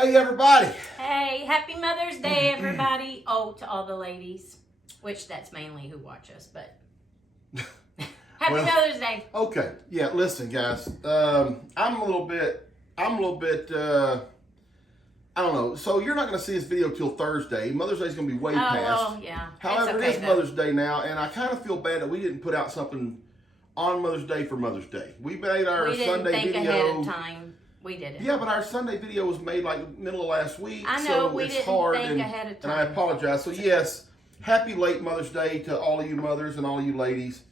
Hey, everybody. Hey, happy Mother's Day, everybody. Oh, to all the ladies, which that's mainly who watch us, but happy Mother's Day. Okay. Yeah, listen, guys. I'm a little bit, I don't know. So you're not going to see this video till Thursday. Mother's Day is going to be way past. Well, yeah. However, okay, it is Mother's Day now, and I kind of feel bad that we didn't put out something on Mother's Day for Mother's Day. We made our Sunday think video. Ahead of time. We didn't. Yeah, but our Sunday video was made like middle of last week. I know, so we it's didn't hard think ahead of time. And I apologize. So yes, happy late Mother's Day to all of you mothers and all of you ladies.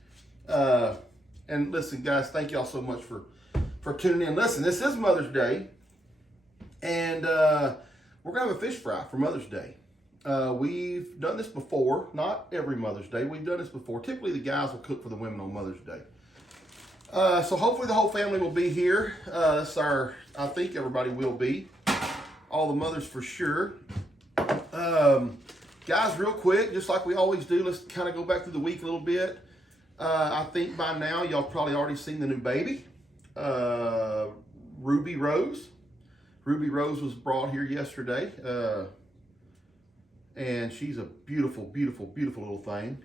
And listen, guys, thank y'all so much for tuning in. Listen, this is Mother's Day, and we're gonna have a fish fry for Mother's Day. We've done this before, not every Mother's Day. We've done this before. Typically, the guys will cook for the women on Mother's Day. So hopefully the whole family will be here. I think everybody will be. All the mothers for sure. Guys, real quick, just like we always do, let's kind of go back through the week a little bit. I think by now y'all probably already seen the new baby, Ruby Rose. Ruby Rose was brought here yesterday, and she's a beautiful, beautiful, beautiful little thing.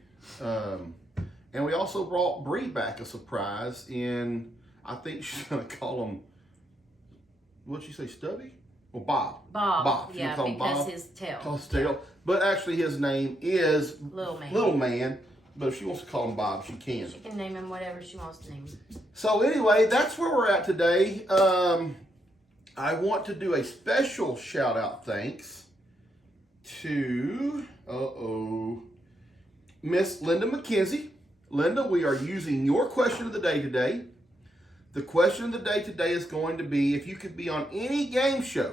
And we also brought Bree back a surprise in, I think she's going to call him, what'd she say, Stubby? Well, Bob. Bob. She's Yeah, gonna call him because Bob. his tail. Call his tail. But actually his name is Little Man. But if she wants to call him Bob, she can. She can name him whatever she wants to name him. So anyway, that's where we're at today. I want to do a special shout out thanks to, Miss Linda McKenzie. Linda, we are using your question of the day today. The question of the day today is going to be, if you could be on any game show,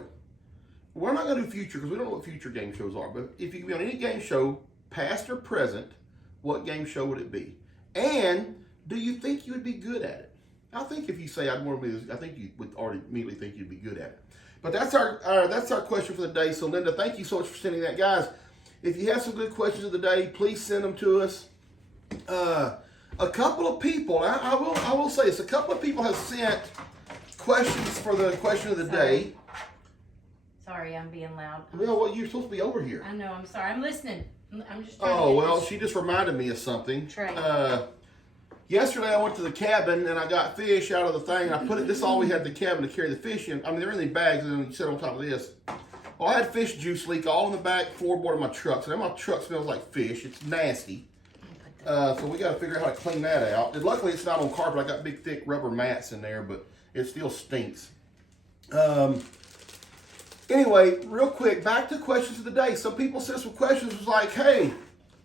we're not going to do future because we don't know what future game shows are, but if you could be on any game show, past or present, what game show would it be? And do you think you would be good at it? I think if you say I'd want to be this, I think you would already immediately think you'd be good at it. But that's our question for the day. So Linda, thank you so much for sending that. Guys, if you have some good questions of the day, please send them to us. A couple of people, I will say this, a couple of people have sent questions for the question of the day. Sorry, I'm being loud. Well, you're supposed to be over here. I know, I'm sorry. I'm listening. I'm just trying Oh, to well, she just reminded me of something. Trey. Yesterday I went to the cabin and I got fish out of the thing. I put it, this is all we had at the cabin to carry the fish in. I mean, they're in the bags and then you sit on top of this. Well, I had fish juice leak all in the back floorboard of my truck. So now my truck smells like fish. It's nasty. So we got to figure out how to clean that out. And luckily, it's not on carpet. I got big, thick rubber mats in there, but it still stinks. Anyway, real quick, back to questions of the day. Some people sent some questions. Was like, hey,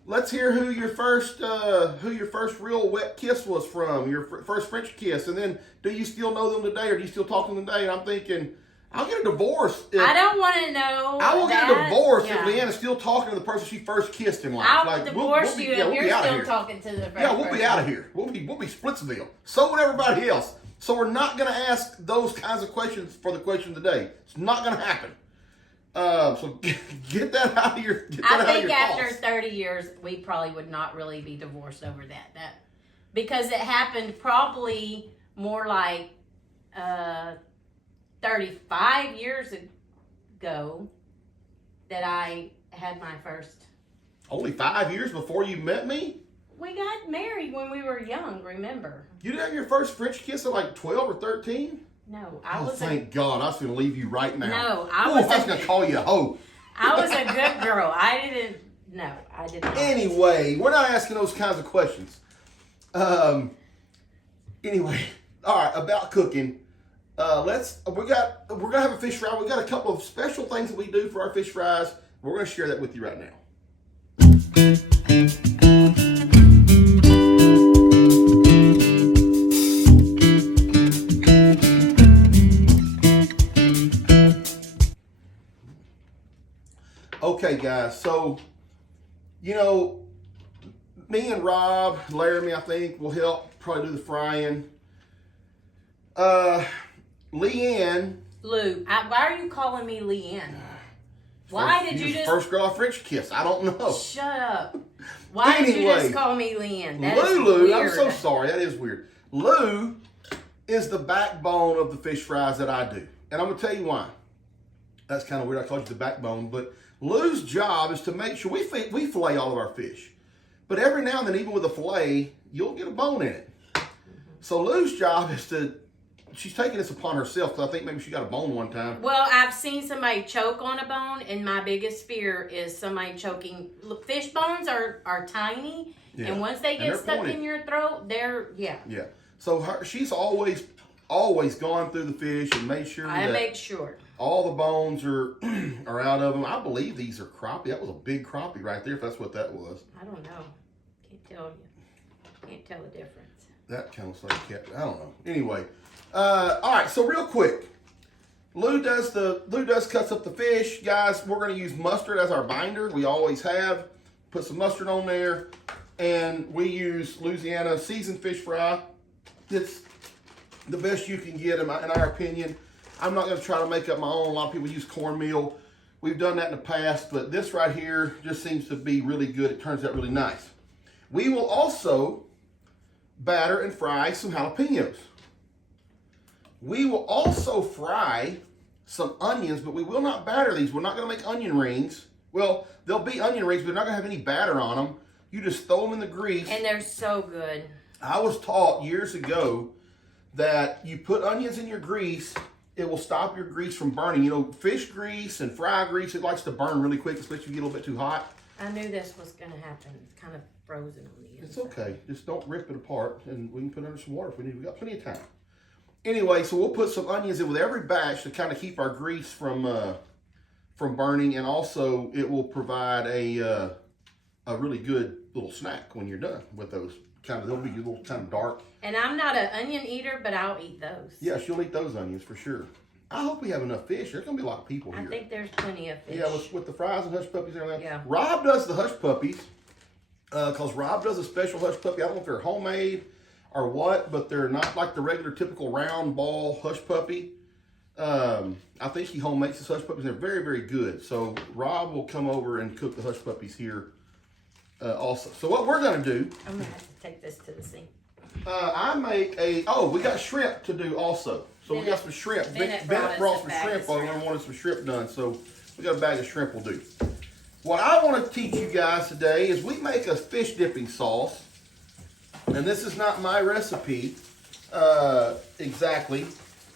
let's hear who your first real wet kiss was from, your first French kiss, and then do you still know them today, or do you still talk to them today? And I'm thinking, I'll get a divorce. I don't want to know. I will get a divorce yeah. if Leanne is still talking to the person she first kissed in life. I'll divorce you if you're still talking to the first Yeah, we'll person. be out of here. We'll be Splitsville. So would everybody else. So we're not going to ask those kinds of questions for the question of the day. It's not going to happen. So get that out of your. I think after 30 years, we probably would not really be divorced over that because it happened probably more like 35 years ago that I had my first. Only 5 years before you met me? We got married when we were young, remember? You didn't have your first French kiss at like 12 or 13? No, Thank God. I was going to leave you right now. No, I was going to call you a hoe. I was a good girl. I did not. Anyway, we're not asking those kinds of questions. Anyway, all right, about cooking. We're gonna have a fish fry. We got a couple of special things that we do for our fish fries. We're gonna share that with you right now. Okay, guys. So, me and Rob, Laramie, I think, will help probably do the frying. Leanne. Lou, why are you calling me Leanne? Why did you just... First girl I French kiss. I don't know. Shut up. Why did you just call me Leanne? That is Lulu, weird. I'm so sorry. That is weird. Lou is the backbone of the fish fries that I do. And I'm going to tell you why. That's kind of weird. I called you the backbone. But Lou's job is to make sure we fillet all of our fish. But every now and then, even with a fillet, you'll get a bone in it. So Lou's job is to, she's taking this upon herself because I think maybe she got a bone one time. Well, I've seen somebody choke on a bone, and my biggest fear is somebody choking. Look, fish bones are tiny, and once they get stuck pointed in your throat, Yeah. So she's always gone through the fish and made sure all the bones are are out of them. I believe these are crappie. That was a big crappie right there, if that's what that was. I don't know. Can't tell you. Can't tell the difference. That kind of like cat. I don't know. Anyway, all right. So real quick, Lou does cuts up the fish, guys. We're going to use mustard as our binder. We always have. Put some mustard on there, and we use Louisiana seasoned fish fry. It's the best you can get in our opinion. I'm not going to try to make up my own. A lot of people use cornmeal. We've done that in the past, but this right here just seems to be really good. It turns out really nice. We will also batter and fry some jalapenos. We will also fry some onions, but we will not batter these. We're not going to make onion rings. Well, there'll be onion rings, but they're not going to have any batter on them. You just throw them in the grease. And they're so good. I was taught years ago that you put onions in your grease, it will stop your grease from burning. You know, fish grease and fry grease, it likes to burn really quick, especially if you get a little bit too hot. I knew this was going to happen. It's kind of frozen on the inside. It's okay. Just don't rip it apart, and we can put it under some water if we need. We've got plenty of time. Anyway, so we'll put some onions in with every batch to kind of keep our grease from burning, and also it will provide a really good little snack when you're done with those. They'll be a little kind of dark. And I'm not an onion eater, but I'll eat those. Yeah, she'll eat those onions for sure. I hope we have enough fish. There's going to be a lot of people here. I think there's plenty of fish. Yeah, with the fries and hush puppies and everything. Yeah. Rob does the hush puppies because Rob does a special hush puppy. I don't know if they're homemade or what, but they're not like the regular typical round ball hush puppy. I think he home makes his hush puppies. They're very, very good. So Rob will come over and cook the hush puppies here also. So what we're going to do. I'm going to have to take this to the sink. We got shrimp to do also. So we got some shrimp. Bennett brought some shrimp over and wanted some shrimp done. So we got a bag of shrimp we'll do. What I want to teach you guys today is we make a fish dipping sauce. And this is not my recipe exactly.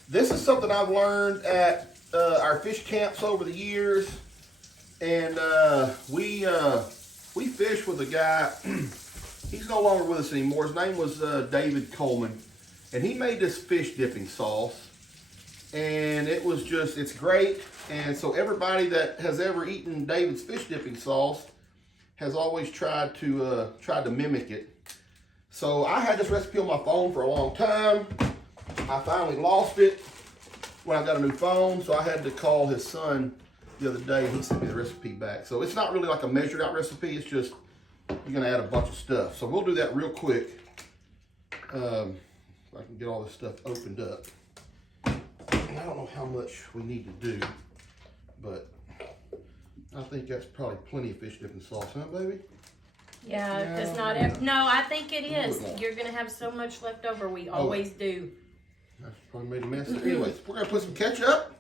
This is something I've learned at our fish camps over the years. And we fished with a guy. He's no longer with us anymore. His name was David Coleman. And he made this fish dipping sauce. And it's great. And so everybody that has ever eaten David's fish dipping sauce has always tried to mimic it. So I had this recipe on my phone for a long time. I finally lost it when I got a new phone. So I had to call his son the other day. He sent me the recipe back. So it's not really like a measured out recipe. It's just you're going to add a bunch of stuff. So we'll do that real quick. If I can get all this stuff opened up. I don't know how much we need to do, but I think that's probably plenty of fish dipping sauce, huh, baby? Yeah, because no, I think it is. You're going to have so much left over. We always do. That's probably made a mess. Anyways, we're going to put some ketchup.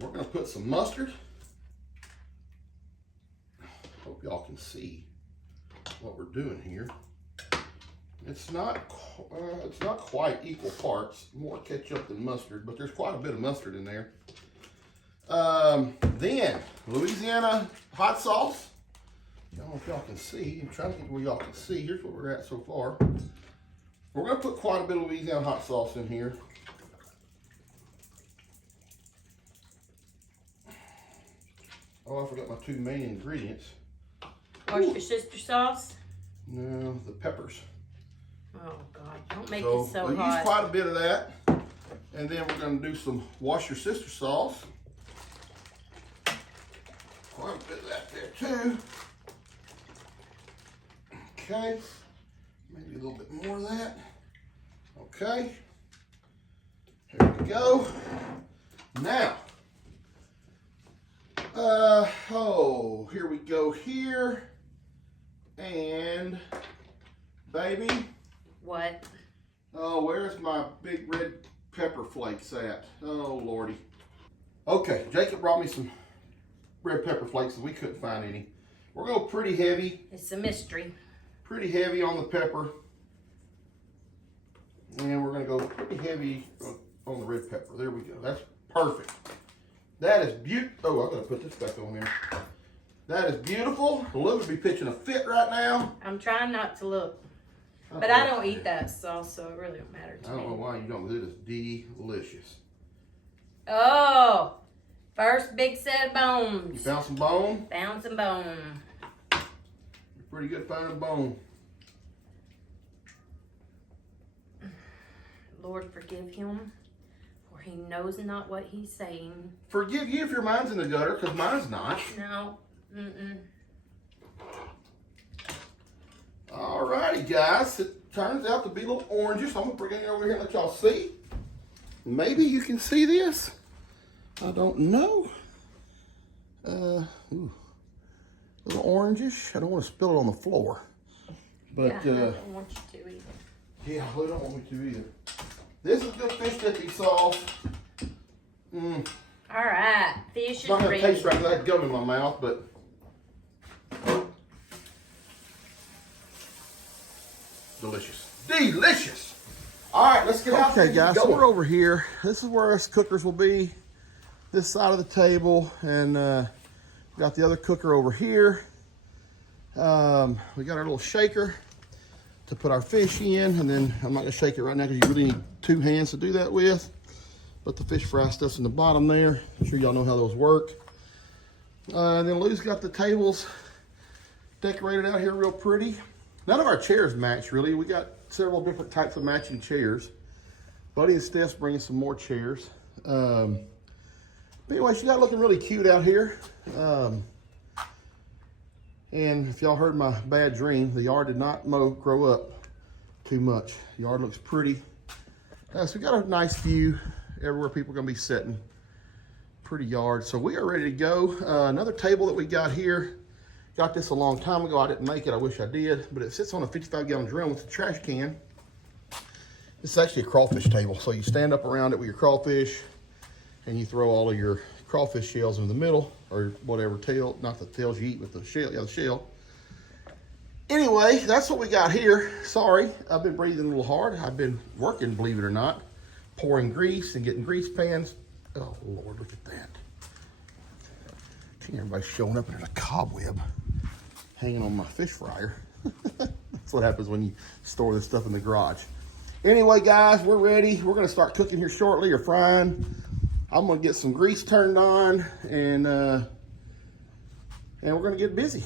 We're going to put some mustard. Hope y'all can see what we're doing here. It's not quite equal parts. More ketchup than mustard, but there's quite a bit of mustard in there. Then Louisiana hot sauce. I don't know if y'all can see. I'm trying to get where y'all can see. Here's where we're at so far. We're going to put quite a bit of Louisiana hot sauce in here. Oh, I forgot my two main ingredients. Worcestershire sauce? No, the peppers. Oh, God. Don't make it so hot. We'll use quite a bit of that. And then we're going to do some wash your sister sauce. Quite a bit of that there, too. Okay. Maybe a little bit more of that. Okay. Here we go. Now. Here we go here. And, baby. What? Oh, where's my big red pepper flakes at? Oh, Lordy. Okay, Jacob brought me some red pepper flakes and we couldn't find any. We're going to go pretty heavy. It's a mystery. Pretty heavy on the pepper. And we're going to go pretty heavy on the red pepper. There we go. That's perfect. That is beautiful. Oh, I'm going to put this back on there. That is beautiful. Lou would be pitching a fit right now. I'm trying not to look. But I don't eat that sauce, so it really don't matter to me. I don't know why you don't. It is delicious. Oh, first big set of bones. You found some bone? Found some bone. You're pretty good finding bone. Lord, forgive him, for he knows not what he's saying. Forgive you if your mind's in the gutter, because mine's not. No. Alrighty, guys. It turns out to be a little oranges. So I'm going to bring it over here and let y'all see. Maybe you can see this. I don't know. Ooh. A little orangish. I don't want to spill it on the floor. But, yeah, I don't want you to either. Yeah, I don't want me to either. This is good fish dipping sauce. All right, fish is Not going ready. to taste right because I had gum in my mouth, but. Delicious. Delicious. All right, let's get out there. Okay, guys, so we're over here. This is where us cookers will be. This side of the table, and we got the other cooker over here. We got our little shaker to put our fish in, and then I'm not gonna shake it right now because you really need 2 hands to do that with. But the fish fry stuff's in the bottom there. I'm sure y'all know how those work. And then Lou's got the tables decorated out here real pretty. None of our chairs match really. We got several different types of matching chairs. Buddy and Steph's bringing some more chairs. But anyway, she got it looking really cute out here. And if y'all heard my bad dream, the yard did not grow up too much. The yard looks pretty. So we got a nice view everywhere people are gonna be sitting. Pretty yard. So we are ready to go. Another table that we got here. Got this a long time ago. I didn't make it. I wish I did. But it sits on a 55-gallon drum with a trash can. This is actually a crawfish table. So you stand up around it with your crawfish and you throw all of your crawfish shells in the middle, or whatever tail, not the tails you eat, but the shell. Yeah, the shell. Anyway, that's what we got here. Sorry, I've been breathing a little hard. I've been working, believe it or not, pouring grease and getting grease pans. Oh, Lord, look at that. Everybody's showing up and there's a cobweb hanging on my fish fryer. That's what happens when you store this stuff in the garage. Anyway, guys, we're ready. We're going to start cooking here shortly, or frying. I'm going to get some grease turned on, and we're going to get busy.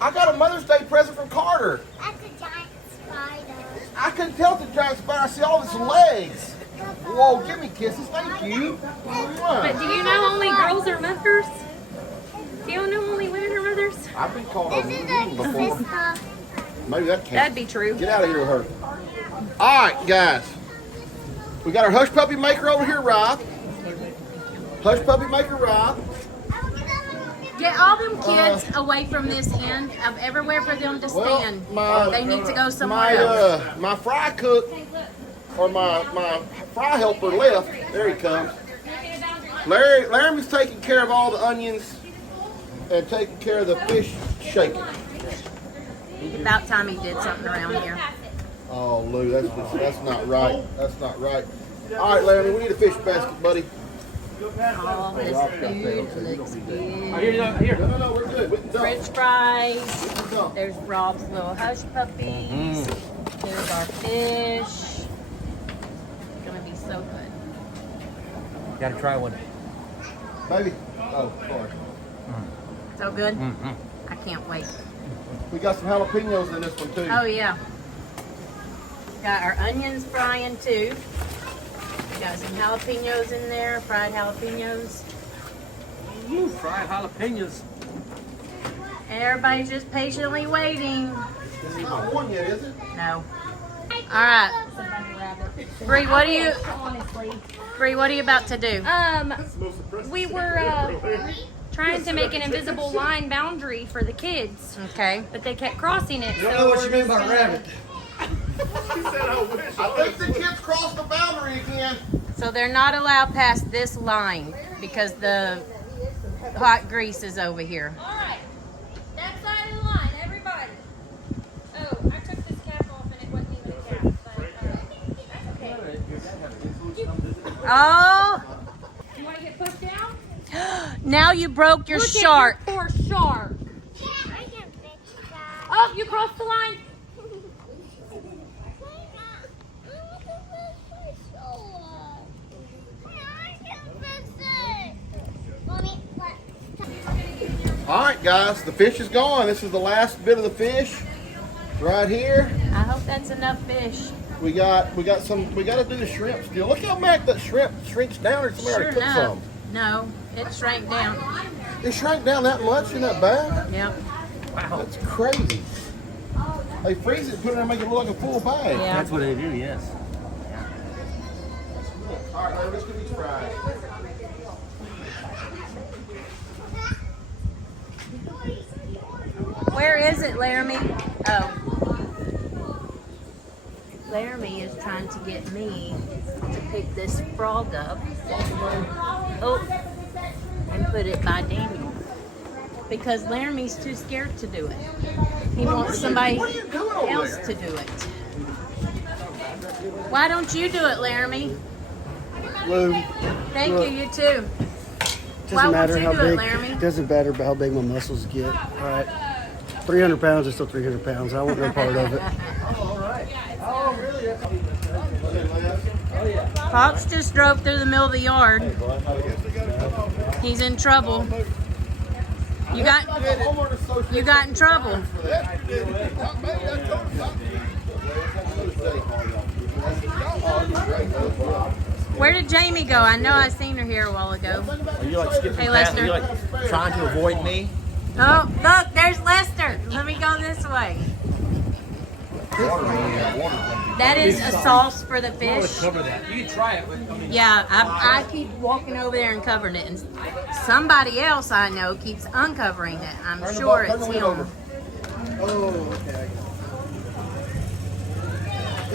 I got a Mother's Day present from Carter. That's a giant spider. I couldn't tell it's a giant spider. I see all of its legs. Whoa, give me kisses. Thank you. But do you know only girls are mothers? Do you know only women are mothers? I've been called a This is mean a before. sister. Maybe that can't. That'd be true. Get out of here with her. All right, guys. We got our hush puppy maker over here, Rob. Hush puppy maker, Rob. Get all them kids away from this end of everywhere for them to stand. They need to go somewhere else. My fry cook, or my fry helper left. There he comes. Laramie's taking care of all the onions and taking care of the fish shaking. About time he did something around here. Oh, Lou, that's not right. That's not right. All right, Laramie, we need a fish basket, buddy. All this food looks good. Here. No, we're good. We can dump. French fries. We can dump. There's Rob's little hush puppies. There's our fish. It's gonna be so good. Gotta try one. Baby. Oh, sorry. So good? I can't wait. We got some jalapenos in this one, too. Oh, yeah. Got our onions frying, too. We got some jalapenos in there, fried jalapenos. Ooh, fried jalapenos. Everybody's just patiently waiting. It's not one yet, is it? No. All right. Bree, what are you about to do? We were trying to make an invisible line boundary for the kids, Okay. but they kept crossing it. I don't know what you mean by rabbit. I think the kids crossed the boundary again. So they're not allowed past this line because the hot grease is over here. All right. That side of the line, everybody. Oh, I took this cap off and it wasn't even a cap. But, that's okay. Oh, You want to get pushed down? now you broke your Look shark. at your poor shark. I can fix that. Oh, you crossed the line. All right, guys, the fish is gone. This is the last bit of the fish right here. I hope that's enough fish. We got to do the shrimp still. Look how much that shrimp shrinks down. Or somebody Sure already cooked enough. some. No, it shrank down. It shrank down that much in that bag? Yep. Wow. That's crazy. They freeze it, put it in and make it look like a full bag. Yeah. That's what they do, yes. All right, let's get these fried. Where is it, Laramie? Oh. Laramie is trying to get me to pick this frog up. Oh, and put it by Daniel. Because Laramie's too scared to do it. He wants somebody else to do it. Why don't you do it, Laramie? Lou, Thank you, you too. Why doesn't won't matter you how do it, big. Laramie? Doesn't matter how big my muscles get. All right, 300 pounds is still 300 pounds. I want no part of it. Pops just drove through the middle of the yard. He's in trouble. You got in trouble. Where did Jamie go? I know I seen her here a while ago. Are you like skipping Hey, past? Lester. Are you like trying to avoid me? Oh, look, there's Lester. Let me go this way. That is a sauce for the fish. Cover that. You can try it, but I mean, Yeah, I keep walking over there and covering it, and somebody else I know keeps uncovering it. I'm sure it's him. Oh, okay.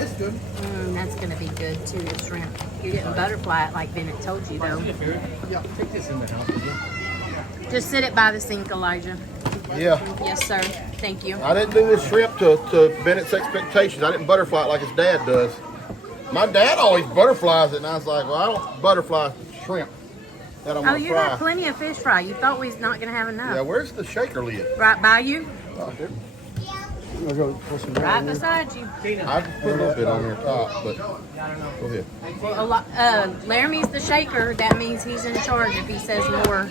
It's good. That's gonna be good too, the shrimp. You're getting butterfly, like Bennett told you though. yeah, take this in the house, would you? Just sit it by the sink, Elijah. Yeah. Yes, sir. Thank you. I didn't do this shrimp to Bennett's expectations. I didn't butterfly it like his dad does. My dad always butterflies it, and I was like, well, I don't butterfly shrimp that I'm Oh, gonna you fry. got plenty of fish fry. You thought we was not gonna have enough. Yeah, where's the shaker lid? Right by you, I'll go pour some right brown in. beside you. I just put a little bit on there top, but go ahead. Laramie's the shaker. That means he's in charge if he says more.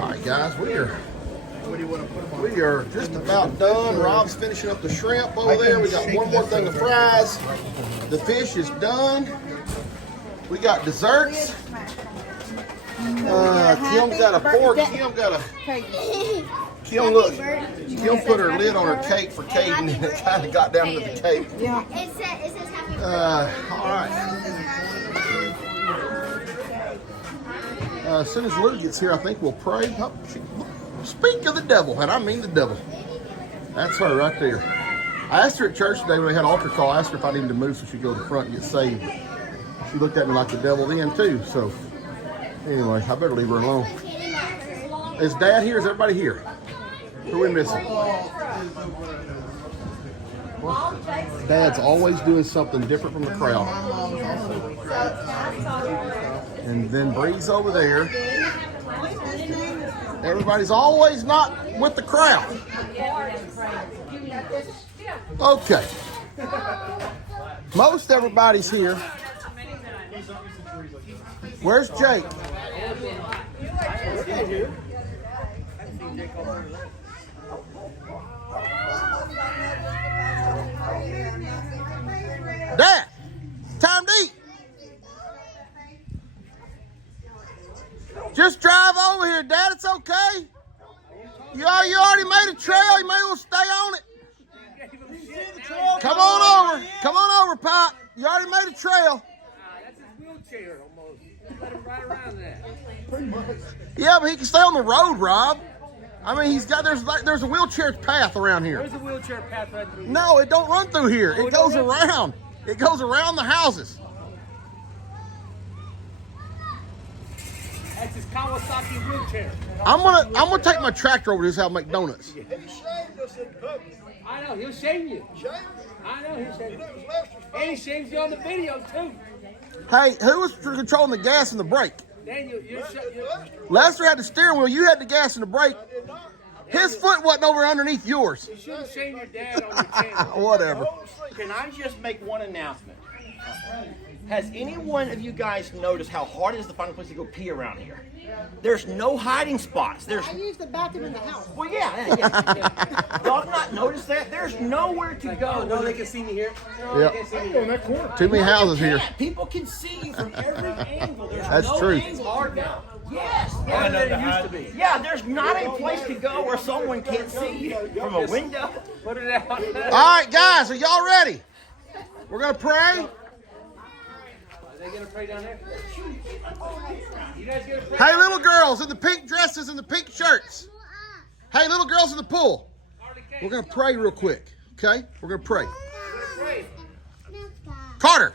All right, guys, we are just about done. Rob's finishing up the shrimp over there. We got one more thing of fries. The fish is done. We got desserts. Kim's got a fork. Kim, look. Kim put her lid on her cake for Caden, and it kind of got down into the cake. It says happy birthday. All right. As soon as Lou gets here, I think we'll pray. Oh, speak of the devil, and I mean the devil. That's her right there. I asked her at church today when they had altar call. I asked her if I needed to move so she'd go to the front and get saved. She looked at me like the devil then too. So anyway, I better leave her alone. Is Dad here? Is everybody here? Who are we missing? Well, Dad's always doing something different from the crowd. And then Bree's over there. Everybody's always not with the crowd. Okay. Most everybody's here. Where's Jake? Dad, time to eat. Just drive over here, Dad. It's okay. You already made a trail. You may as well stay on it. Come on over. Come on over, Pop. You already made a trail. That's his wheelchair almost. Let him ride around that. Yeah, but he can stay on the road, Rob. I mean, there's a wheelchair path around here. There's a wheelchair path right through. No, it don't run through here. It goes around. It goes around the houses. That's his Kawasaki wheelchair. I'm gonna take my tractor over to his house and make donuts. I know, he'll shame you. I know, he'll shame you. And he shames you on the video, too. Hey, who was controlling the gas and the brake? Daniel, you're Lester had the steering wheel. You had the gas and the brake. His foot wasn't over underneath yours. you shouldn't shame your dad on your channel. Whatever. Can I just make one announcement? Has any one of you guys noticed how hard it is to find a place to go pee around here? There's no hiding spots. There's. I use the bathroom in the house. Well, yeah. Y'all have not noticed that? There's nowhere to go. No, they can see me here. No, Yep. they can see me here. Too many houses You here. can't. People can see you from every angle. There's That's no true. angle. Hard now. Yes. Harder than it used to be. Yeah, there's not a place to go where someone can't see you from a window. Put it out. All right, guys, are y'all ready? We're gonna pray. Are they going to pray down there? You guys going to pray? Hey, little girls in the pink dresses and the pink shirts. Hey, little girls in the pool. We're gonna pray real quick. Okay? We're gonna pray. Carter,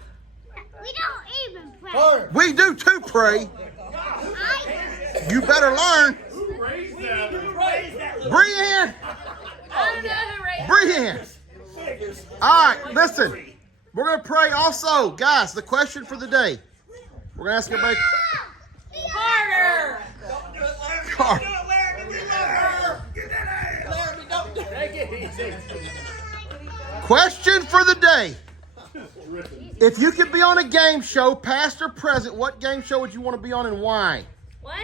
We don't even pray. we do too pray. You better learn. Breathe in. Breathe in. All right, listen. We're going to pray also. Guys, the question for the day. We're going to ask everybody. Harder! Carter. Take it easy. Question for the day. If you could be on a game show, past or present, what game show would you want to be on and why? What?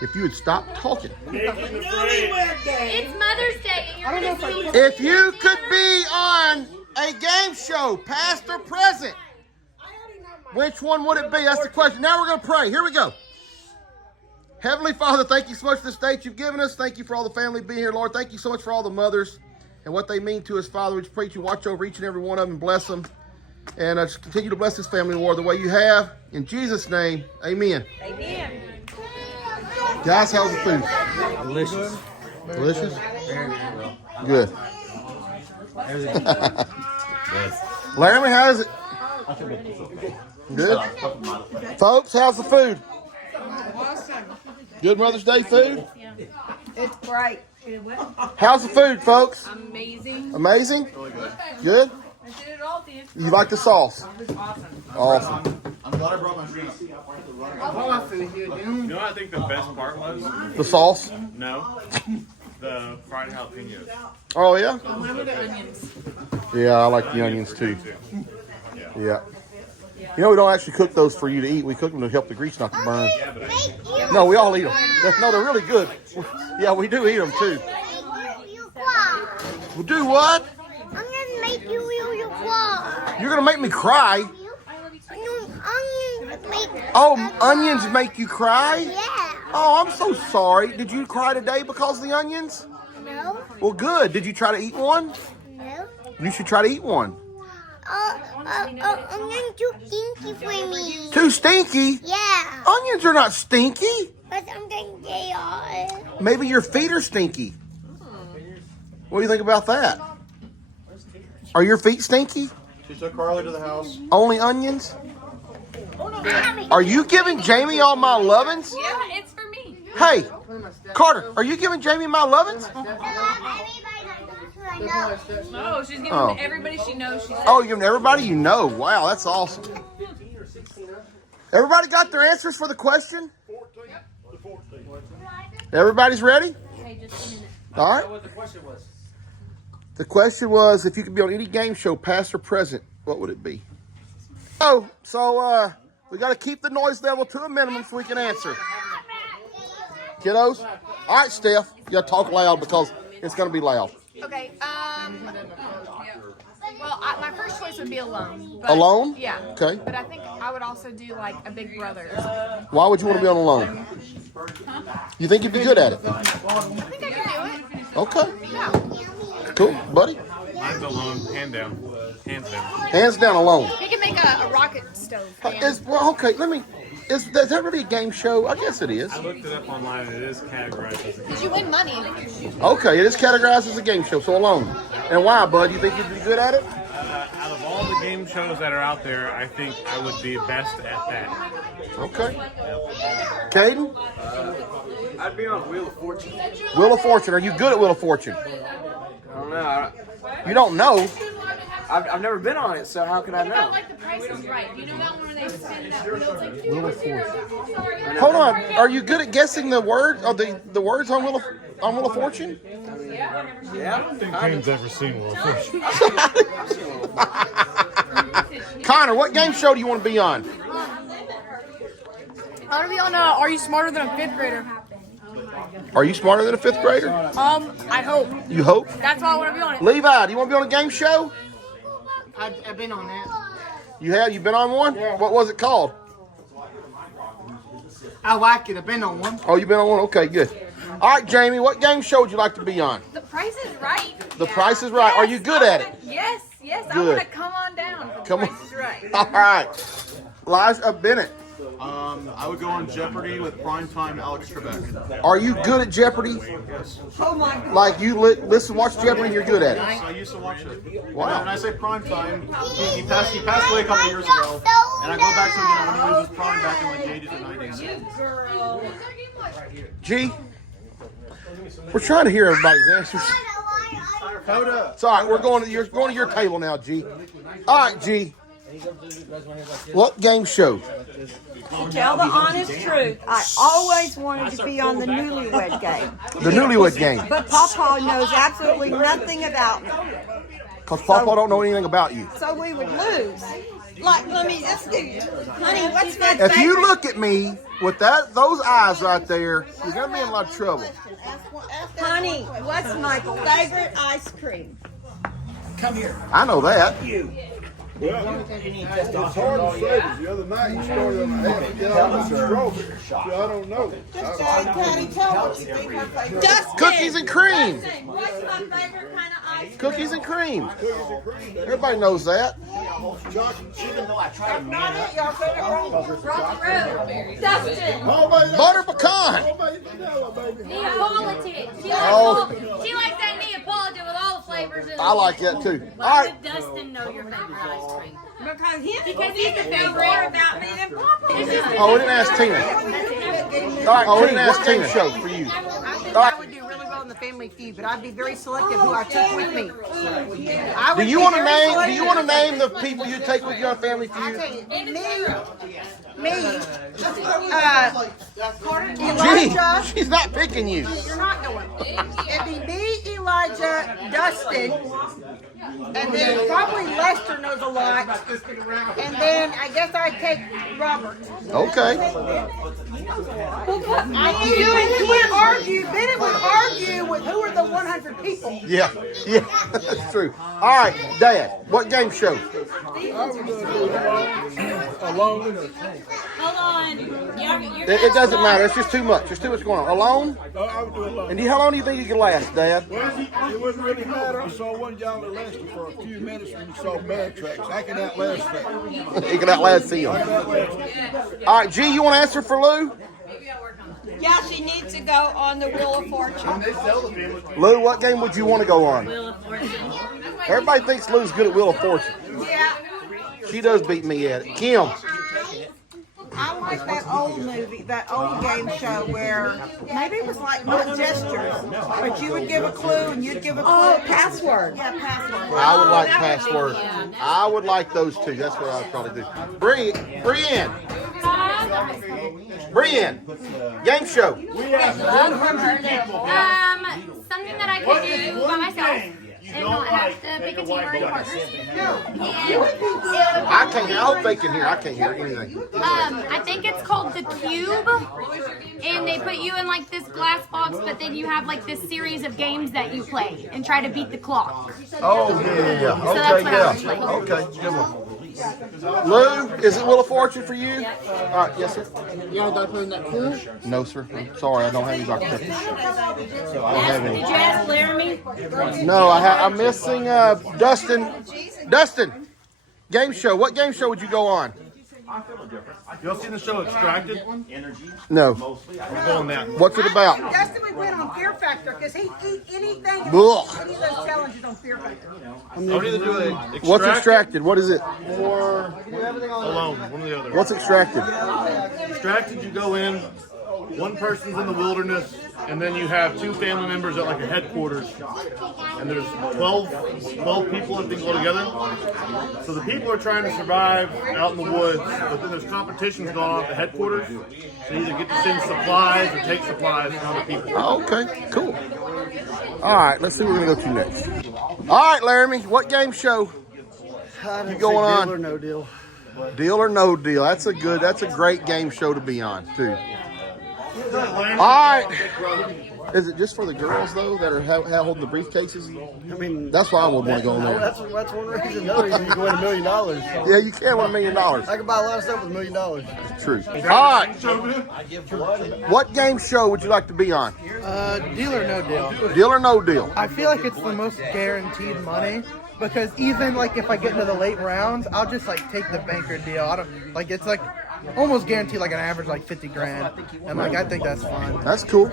If you would stop talking. It's Mother's Day and you're going to see If you could be on a game show, past or present, which one would it be? That's the question. Now we're going to pray. Here we go. Heavenly Father, thank you so much for this day you've given us. Thank you for all the family being here, Lord. Thank you so much for all the mothers and what they mean to us, Father. We just pray that you watch over each and every one of them and bless them. And just continue to bless this family, Lord, the way you have. In Jesus' name, amen. Amen. Guys, how's the food? Delicious. Delicious? Good. Laramie, how is it? Good. Folks, how's the food? Awesome. Good Mother's Day food? It's great. How's the food, folks? Amazing. Amazing? Good? I did it all, dude. You like the sauce? Awesome. I'm glad I brought my shrimp. You know what I think the best part was? The sauce? No. The fried jalapenos. Oh, yeah? I love the onions. Yeah, I like the onions too. Yeah. You know, we don't actually cook those for you to eat. We cook them to help the grease not to burn. No, we all eat them. No, they're really good. Yeah, we do eat them too. Well, do what? I'm gonna make you cry. You're going to make me cry? Onions Oh, onions make you cry? Yeah. Oh, I'm so sorry. Did you cry today because of the onions? No. Well, good. Did you try to eat one? No. You should try to eat one. Onions too stinky for me. Too stinky? Yeah. Onions are not stinky. But sometimes they are. Maybe your feet are stinky. What do you think about that? Are your feet stinky? She took Carly to the house. Only onions? Are you giving Jamie all my lovin's? Yeah, it's for me. Hey, Carter, are you giving Jamie my lovin's? Oh, she's giving Oh. to everybody she knows. She said. Oh, you're giving everybody you know. Wow, that's awesome. Everybody got their answers for the question? Everybody's ready? Hey, just a minute. All right. What the question was? The question was, if you could be on any game show, past or present, what would it be? Oh, so we got to keep the noise level to a minimum so we can answer. Kiddos? All right, Steph. You got to talk loud because it's going to be loud. Okay. Well, my first choice would be alone. But, Alone? Yeah. Okay. But I think I would also do like a Big Brother. Why would you want to be on alone? You think you'd be good at it? I think I could do it. Okay. Yeah. Cool, buddy. Mine's alone, hand down. Hands down. Hands down alone. We can make a rocket stove. Man. Well, okay, is that really a game show? I guess it is. I looked it up online and it is categorized as a Because you win money. Okay, it is categorized as a game show, so alone. And why, bud? You think you'd be good at it? out of all game shows that are out there, I think I would be best at that. Okay. Caden? I'd be on Wheel of Fortune. Wheel of Fortune. Are you good at Wheel of Fortune? I don't know. You don't know. I've never been on it, so how could I know? Like the Price is Right. You know that one where they spin that wheel? It's like, Wheel of Fortune. Hold on. Are you good at guessing the word or the words on Wheel of Fortune? Yeah. I don't think Caden's ever seen Wheel of Fortune. Connor, what game show do you want to be on? I want to be on Are You Smarter Than a Fifth Grader? Are you smarter than a fifth grader? I hope. You hope? That's why I want to be on it. Levi, do you want to be on a game show? I've been on that. You have? You been on one? What was it called? I like it. I've been on one. Oh, you've been on one? Okay, good. All right, Jamie, what game show would you like to be on? The Price is Right. The Price is Right. Are you good at it? Yes. I Good. want to come on down. Come on. Price is Right. All right. Liza Bennett, I would go on Jeopardy with primetime Alex Trebek. are you good at Jeopardy? Yes. Like you listen, watch Jeopardy, and you're good at it. I used to watch it. Wow. When I say primetime, he passed away a couple years ago, and I go back to when he was his prime back in like the 80s and 90s. G, we're trying to hear everybody's answers. Coda. It's all right. You're going to your table now, G. All right, G. What game show? To tell the honest truth, I always wanted to be on the Newlywed Game. The Newlywed Game. But Papa knows absolutely nothing about me. Because Papa don't know anything about you. So we would lose. Like, let me just do you. Honey, what's my If you favorite? look at me with those eyes right there, you're going to be in a lot of trouble. Honey, what's my favorite ice cream? I know that. It's hard to say, but the other night he started on the half to get out of the strawberry. So I don't know. Just Patty, tell what you think her favorite. Dustin! Cookies and cream. What's my favorite kind of ice cream? Cookies and cream. Everybody knows that. That's not it. Y'all said it wrong. Dustin! Butter pecan. Neapolitan. Oh. She likes that Neapolitan with all the flavors in it. I like that too. All Why right. would Dustin know your favorite ice cream? Because he's the favorite about me than Papa. Oh, we didn't ask Tina. All right, we didn't ask Tina. Show for you. I would do really well in the Family Feud, but I'd be very selective who I took with me. Do you want to name? Do you want to name the people you take with you on Family Feud? Elijah. Gee, she's not picking you. You're not going. It'd be me, Elijah, Dustin, and then probably Lester knows a lot. And then I guess I'd take Robert. Okay. Bennett would argue. Bennett would argue with who are the 100 people. Yeah, that's true. All right, Dad, what game show? Alone. Hold on. It doesn't matter. It's just too much. There's too much going on. Alone? I would do alone. And how long do you think you can last, Dad? Well, it wouldn't really matter. I saw one guy that lasted for a few minutes when he saw bear tracks. I can outlast that. You can outlast him. All right, G, you want to answer for Lou? Yeah, she needs to go on the Wheel of Fortune. Lou, what game would you want to go on? Wheel of Fortune. Everybody thinks Lou's good at Wheel of Fortune. Yeah. She does beat me at it. Kim. I like that old movie, that old game show where maybe it was like not gestures, but you would give a clue and you'd give a clue. Oh, password. Yeah, password. I would like password. I would like those two. That's what I was trying to do. Brienne. Game show. Something that I could do by myself and not have to pick a team or any partners. I can't. I hope they can hear. I can't hear anything. I think it's called The Cube, and they put you in like this glass box, but then you have like this series of games that you play and try to beat the clock. Oh yeah. So that's Okay, what I was yeah. playing. Okay, good one. Lou, is it Wheel of Fortune for you? All right, yes, sir. You want to play in that pool? No, sir. I'm sorry, I don't have any Dr. Pepper. I don't have Did any. you ask Laramie? No, I'm missing Dustin. Dustin, game show. What game show would you go on? I feel no different. You all seen the show Extracted? Energy. No. Mostly. We're going that. What's it about? Dustin would win on Fear Factor because he'd eat anything, Ugh. any of those challenges on Fear Factor. I would either do a What's Extracted? What is it? or Alone. One or the other. What's Extracted? Extracted, you go in, one person's in the wilderness, and then you have 2 family members at like a headquarters, and there's 12 people that can go together. So the people are trying to survive out in the woods, but then there's competitions going on at the headquarters. So you either get to send supplies or take supplies from other people. Oh, okay, cool. All right, let's see what we're gonna go to next. All right, Laramie, what game show you going on? Deal or no deal. Deal or no deal? That's a great game show to be on too. All right. Is it just for the girls though that are holding the briefcases? I mean, That's why I would want to go in there. that's one reason. Another reason you can win $1 million. Yeah, you can win $1 million. I can buy a lot of stuff with $1 million. True. All right. What game show would you like to be on? Deal or no deal. Deal or no deal? I feel like it's the most guaranteed money because even like if I get into the late rounds, I'll just like take the banker deal. I don't like it's like almost guaranteed like an average like 50 grand, and like I think that's fun. That's cool.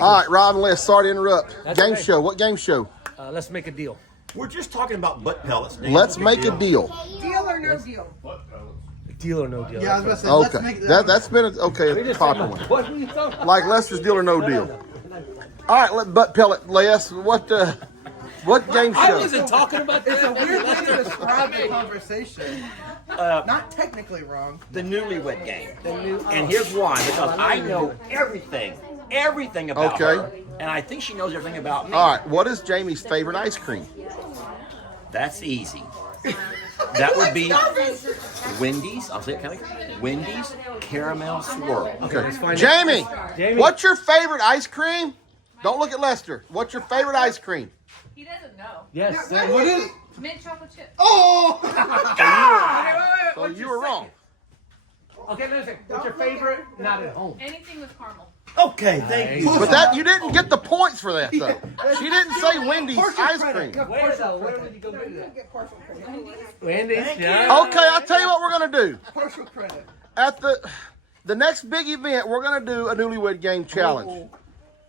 All right, Rob and Les, sorry to interrupt. Game show. What game show? Let's make a deal. We're just talking about butt pellets. Dan. Let's make a deal. Deal or no deal? Deal or no deal. Yeah, I was about to say, Okay. That's been a popular one. What were you talking about? Like Lester's deal or no deal. All right, butt pellet, Les. What game I show? wasn't talking about that. it's a weird way to describe the conversation. Not technically wrong. The newlywed game. And here's why, because I know everything about her. And I think she knows everything about me. All right, what is Jamie's favorite ice cream? That's easy. That would be Wendy's. I'll say it kind of Wendy's caramel swirl. Okay. Jamie, what's your favorite ice cream? Don't look at Lester. What's your favorite ice cream? He doesn't know. Yes. What is? Mint chocolate chip. Oh! So you were wrong. Okay, listen. What's your favorite? Not at home. Anything with caramel. Okay, thank you. But that you didn't get the points for that though. She didn't say Wendy's ice cream. Where though? Where would you go do that? Wendy's. Yeah. Okay, I'll tell you what we're gonna do. Partial credit. At the next big event, we're gonna do a newlywed game challenge.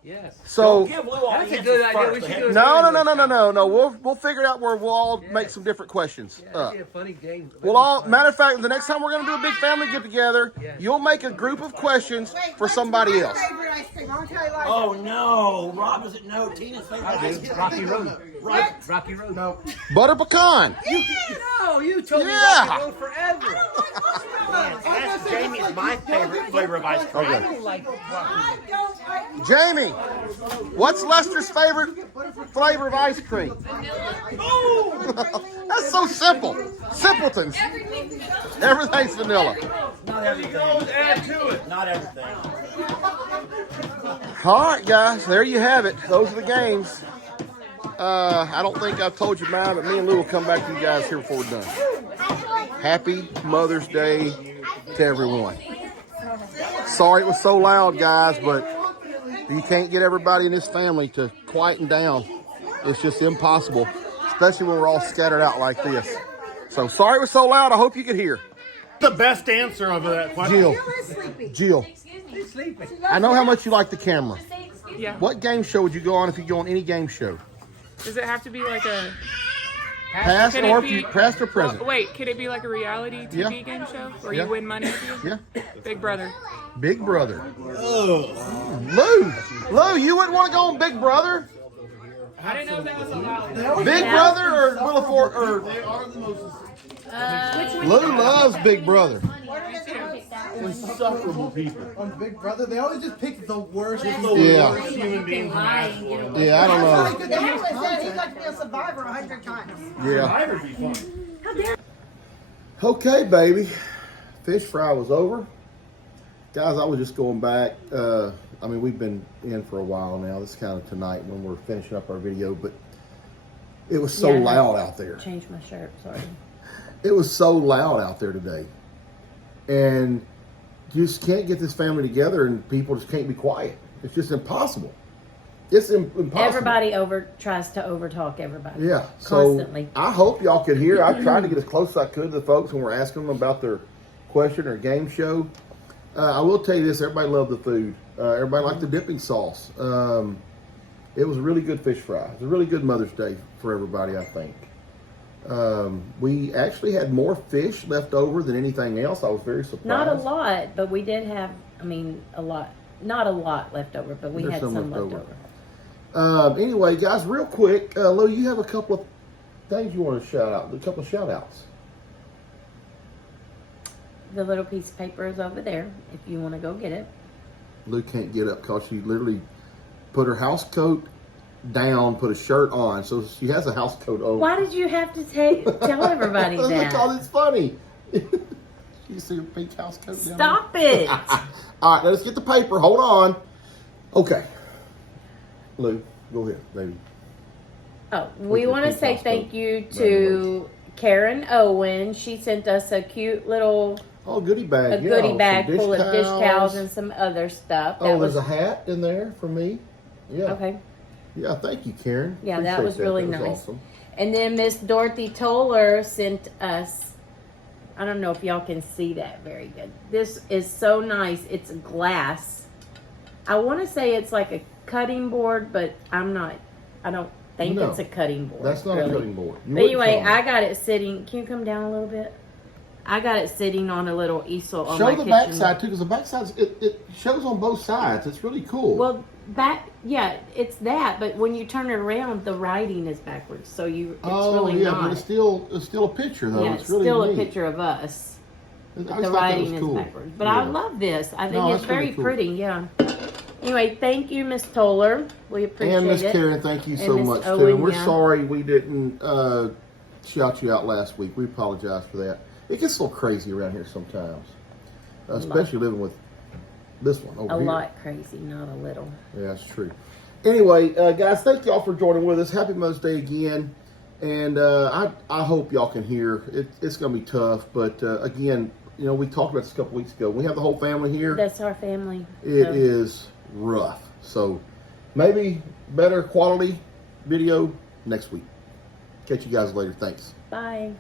Yes. So Give Lou all That's the a good answers idea. first. We should do it. no. We'll figure it out where we'll all make some different questions up. That'd be a funny game. Well, matter of fact, the next time we're gonna do a big family get together, you'll make a group of questions for somebody else. Favorite ice cream? I'll tell you like Oh no, Rob doesn't know. Tina's favorite ice cream. Rocky Road. Rocky Road. No. Butter pecan. You told me Yeah. Rocky Road forever. That's Jamie's my favorite flavor of ice cream. I don't like Rocky Road. Jamie, what's Lester's favorite flavor of ice cream? That's so simple. Simpletons. Everything's vanilla. Not everything. Add to it. Not everything. All right, guys, there you have it. Those are the games. I don't think I've told you mine, but me and Lou will come back to you guys here before we're done. Happy Mother's Day to everyone. Sorry it was so loud, guys, but you can't get everybody in this family to quieten down. It's just impossible, especially when we're all scattered out like this. So sorry it was so loud. I hope you could hear. The best answer of that question. Jill, I know how much you like the camera. Yeah. What game show would you go on if you go on any game show? Does it have to be like a Past can or it be- past or present? Well, wait, could it be like a reality TV game show where Yeah. you win money? Yeah. Big Brother. Big Brother. Lou, you wouldn't want to go on Big Brother? I didn't know that was allowed. Big Brother or Williford or Lou loves Big Brother. Insufferable people. On Big Brother, they always just pick the worst. Yeah. Human beings in that world. Yeah, I don't know. The dad said he'd like to be a survivor 100 times. Yeah. Survivor be fun. Okay, baby. Fish fry was over. Guys, I was just going back. I mean, we've been in for a while now. This is kind of tonight when we're finishing up our video, but it was so loud out there. Change my shirt, sorry. It was so loud out there today. And you just can't get this family together and people just can't be quiet. It's just impossible. It's impossible. Everybody tries to overtalk everybody. Yeah. So Constantly. I hope y'all could hear. I tried to get as close as I could to the folks when we're asking them about their question or game show. I will tell you this: everybody loved the food. Everybody liked the dipping sauce. It was a really good fish fry. It was a really good Mother's Day for everybody, I think. We actually had more fish left over than anything else. I was very surprised. Not a lot, but we did have, a lot. Not a lot left over, but we There's had some left over. Anyway, guys, real quick, Lou, you have a couple of things you want to shout out. A couple of shout outs. The little piece of paper is over there if you want to go get it. Lou can't get up because she literally put her house coat down, put a shirt on, so she has a house coat on. Why did you have to tell everybody that? Because it's funny. You see her pink house coat down Stop there? it. All right, let's get the paper. Hold on. Okay. Lou, go ahead, baby. Oh, we your want to pink say house thank coat. you to Karen Owen. She sent us a cute little goodie bag. a goodie bag some full of dish towels. towels and some other stuff. Oh, there's a hat in there for me. Yeah. Okay. Yeah, thank you, Karen. Yeah, that Appreciate was really That was nice. awesome. And then Miss Dorothy Toller sent us, I don't know if y'all can see that very good. This is so nice. It's glass. I want to say it's like a cutting board, but I don't think No, it's a cutting board. That's not really. a cutting board. You But wouldn't anyway, tell me. I got it sitting. Can you come down a little bit? I got it sitting on a little easel on Show my the kitchen. backside too, because the backside it shows on both sides. It's really cool. Well, yeah, it's that. But when you turn it around, the writing is backwards. So it's really yeah, not. but it's still a picture though. Yeah, it's it's really still neat. a picture of us. I But just the thought that writing was is cool. backwards. But I Yeah. love this. I think No, it's that's very really cool. pretty. Yeah. Anyway, thank you, Miss Toller. We appreciate And Miss it. Karen, thank you And so Miss much Owen, too. And we're yeah. sorry we didn't shout you out last week. We apologize for that. It gets a little crazy around here sometimes, especially living with this one over A here. lot crazy, not a little. Yeah, that's true. Anyway, guys, thank y'all for joining with us. Happy Mother's Day again. And I hope y'all can hear. It's going to be tough. But again, we talked about this a couple weeks ago. We have the whole family here. That's our family. It so. is rough. So maybe better quality video next week. Catch you guys later. Thanks. Bye.